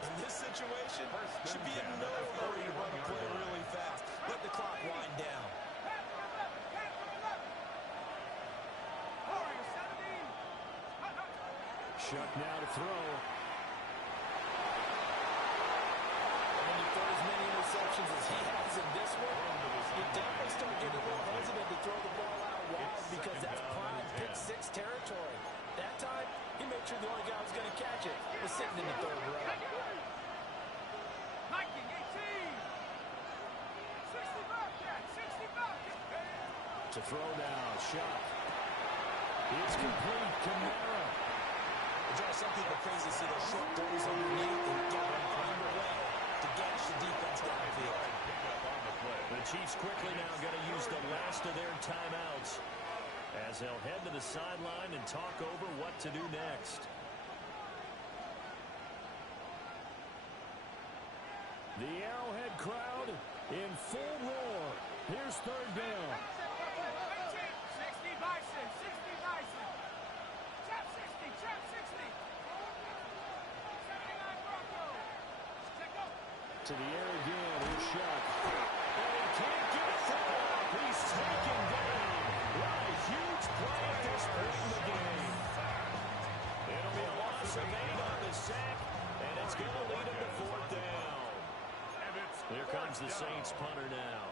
in this situation, should be in no hurry to run a play really fast. Let the clock wind down. Shuck now to throw. When you throw as many interceptions as he has in this one, you definitely start getting a little hesitant to throw the ball out wide because that's prime pick-6 territory. That time, he made sure the only guy who was going to catch it was sitting in the 3rd row. To throw now, Shuck. It's complete, Kamara. It drives some people crazy to see those short throws underneath and get them underway to gash the defense downfield. The Chiefs quickly now going to use the last of their timeouts as they'll head to the sideline and talk over what to do next. The Arrowhead crowd in full roar. Here's 3rd down. 60 Bison, 60 Bison. Trap 60, trap 60. 79 Broncos. Take up. To the air again, here's Shuck. And he can't get it through. He's taken down. What a huge play at this point in the game. It'll be a loss of 8 on the sack, and it's going to lead him to 4th down. Here comes the Saints punter now,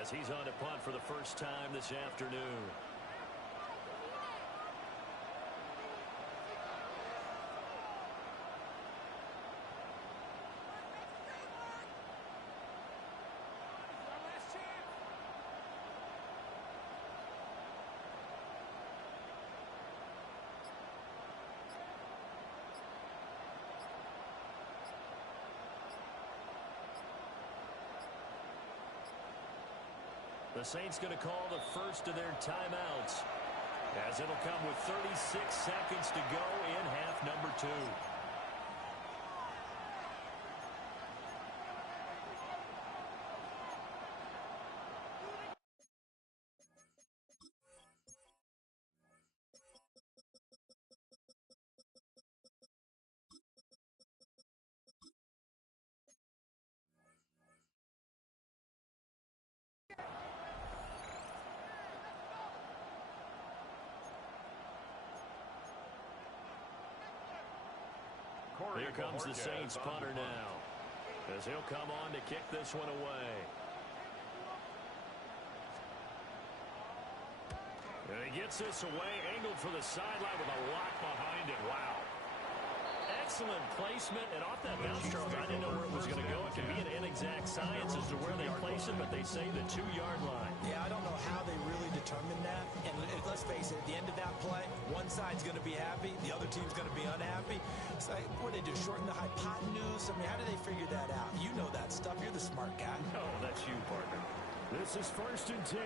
as he's on to punt for the first time this afternoon. The Saints going to call the first of their timeouts, as it'll come with 36 seconds to go in half number 2. Here comes the Saints punter now, as he'll come on to kick this one away. And he gets this away, angled for the sideline with a lock behind it. Wow. Excellent placement, and off that bounce, Charles, I didn't know where it was going to go. It can be an inexact science as to where they place it, but they say the 2-yard line. Yeah, I don't team's going to be happy, the other team's going to be unhappy. It's like, what do they do, shorten the hypotenuse? I mean, how do they figure that out? You know that stuff. You're the smart guy. No, that's you, partner. This is 1st and 10.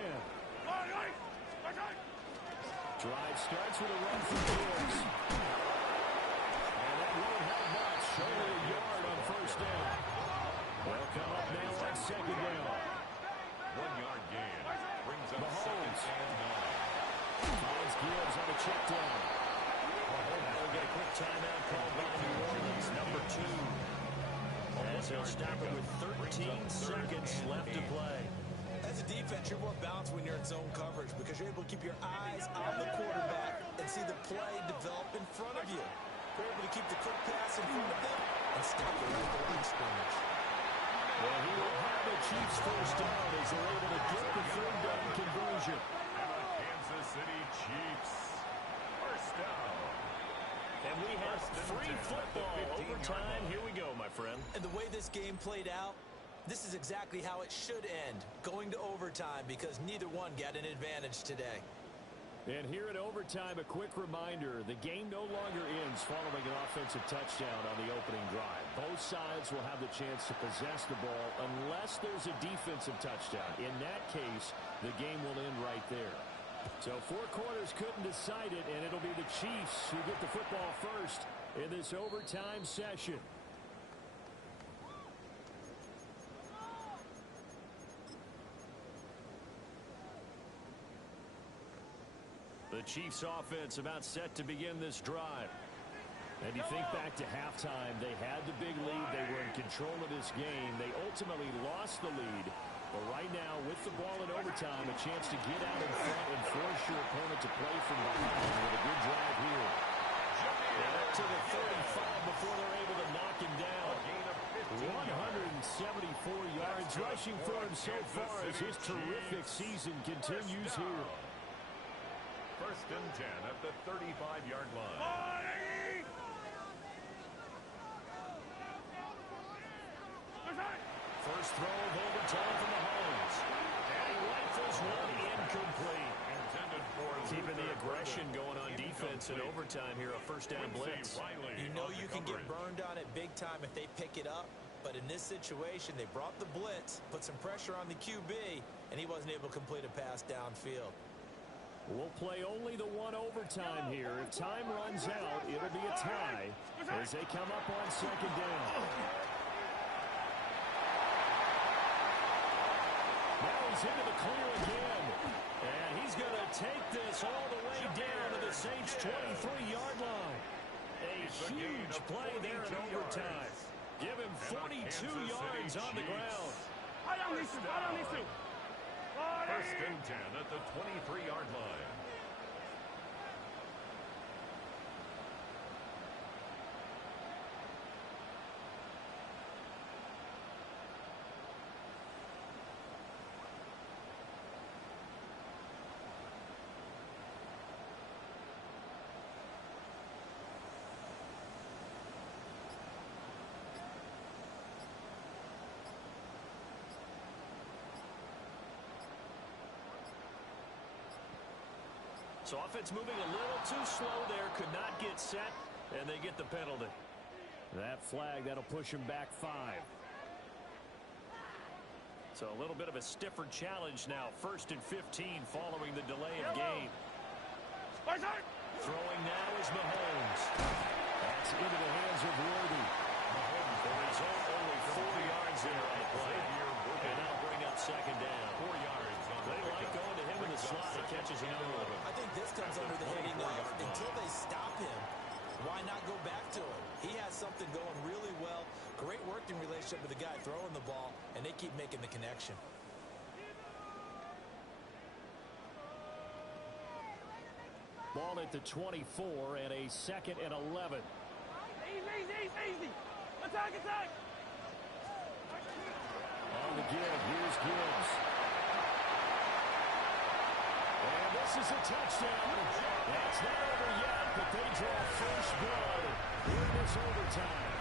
Drive starts with a run for Gibbs. And that won't help much. Only a yard on 1st down. They'll come up now on 2nd down. 1-yard gain. Brings up Mahomes. 2nd and 9. Finds Gibbs on a check down. Now we'll get a quick timeout called by New Orleans, number 2. As he'll stop it with 13 seconds left to play. As a defense, you're more balanced when you're in zone coverage because you're able to keep your eyes on the quarterback and see the play develop in front of you. You're able to keep the quick pass in front of them and stop it right there in scrimmage. Well, he will have the Chiefs 1st down as they're able to get the 3rd down conversion. And the Kansas City Chiefs. 1st down. And we have free football. Overtime. Here we go, my friend. And the way this game played out, this is exactly how it should end, going to overtime, because neither one got an advantage today. And here at overtime, a quick reminder, the game no longer ends following an offensive touchdown on the opening drive. Both sides will have the chance to possess the ball unless there's a defensive touchdown. In that case, the game will end right there. So 4 quarters couldn't decide it, and it'll be the Chiefs who get the football first in this overtime session. The Chiefs offense about set to begin this drive. And you think back to halftime, they had the big lead. They were in control of this game. They ultimately lost the lead. But right now, with the ball in overtime, a chance to get out in front and force your opponent to play from behind with a good drive here. And up to the 35 before they're able to knock him down. 174 yards rushing for him so far as his terrific season continues here. 1st and 10 at the 35-yard line. First throw of overtime for Mahomes. And he rifles one incomplete. Keeping the aggression going on defense in overtime here, a 1st down blitz. You know you can get burned on it big time if they pick it up. But in this situation, they brought the blitz, put some pressure on the QB, and he wasn't able to complete a pass downfield. We'll play only the 1 overtime here. If time runs out, it'll be a tie as they come up on 2nd down. Now he's into the clear again. And he's going to take this all the way down to the Saints' 23-yard line. A huge play there in overtime. Give him 42 yards on the ground. 1st and 10 at the 23-yard line. So offense moving a little too slow there, could not get set, and they get the penalty. That flag, that'll push him back 5. So a little bit of a stiffer challenge now. 1st and 15 following the delay of game. Throwing now is Mahomes. That's into the hands of Worthy. Mahomes, the result, only 4 yards there on the play. And that'll bring up 2nd down. 4 yards. They like going to him in the slot. He catches him in the middle. I think this comes under the heading of until they stop him, why not go back to him? He has something going really well. Great working relationship with the guy throwing the ball, and they keep making the connection. Ball at the 24 and a 2nd and 11. Easy. Attack. On the give, here's Gibbs. And this is a touchdown. It's not over yet, but they draw first blood in this overtime.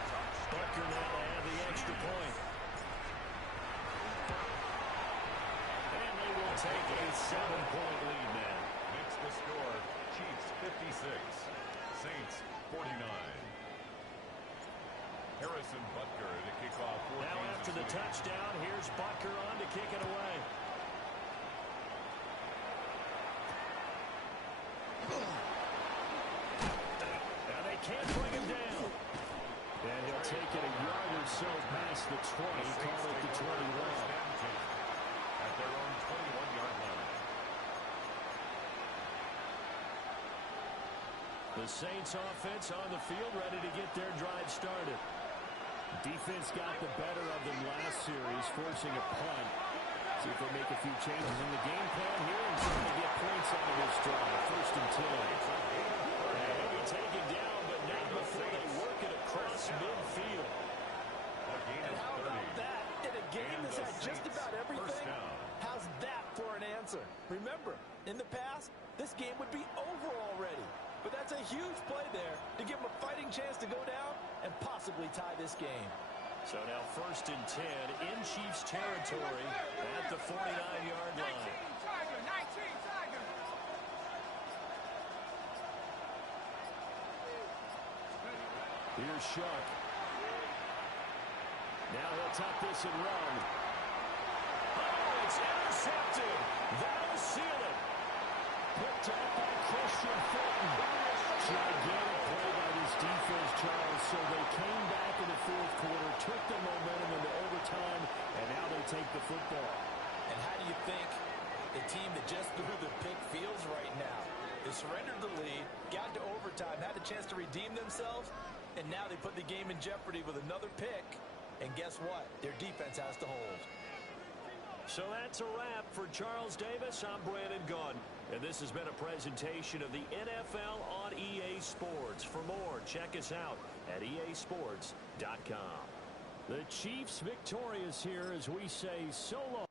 Butker now to have the extra point. And they will take a 7-point lead now. Makes the score. Chiefs 56, Saints 49. Harrison Butker to kick off for Now after the touchdown, here's Butker on to kick it away. Now they can't bring him down. And he'll take it a yard or so past the 20, call it the 21. At their own 21-yard line. The Saints offense on the field, ready to get their drive started. Defense got the better of them last series, forcing a punt. See if they make a few changes in the game plan here and trying to get points out of this drive. 1st and 10. And he'll be taken down, but not before they work it across midfield. And how about that? In a game that's had just about everything, how's that for an answer? Remember, in the past, this game would be over already. But that's a huge play there to give them a fighting chance to go down and possibly tie this game. So now 1st and 10 in Chiefs territory at the 49-yard line. 19 Tiger, 19 Tiger. Here's Shuck. Now he'll tuck this and run. Oh, it's intercepted. That'll seal it. Picked up by Christian Fulton. Gigantic play by this defense, Charles. So they came back in the 4th quarter, took the momentum into overtime, and now they take the football. And how do you think the team that just threw the pick feels right now? They surrendered the lead, got to overtime, had a chance to redeem themselves, and now they put the game in jeopardy with another pick. And guess what? Their defense has to hold. So that's a wrap for Charles Davis. I'm Brandon Gunn. And this has been a presentation of the NFL on EA Sports. For more, check us out at easports.com. The Chiefs victorious here as we say so long.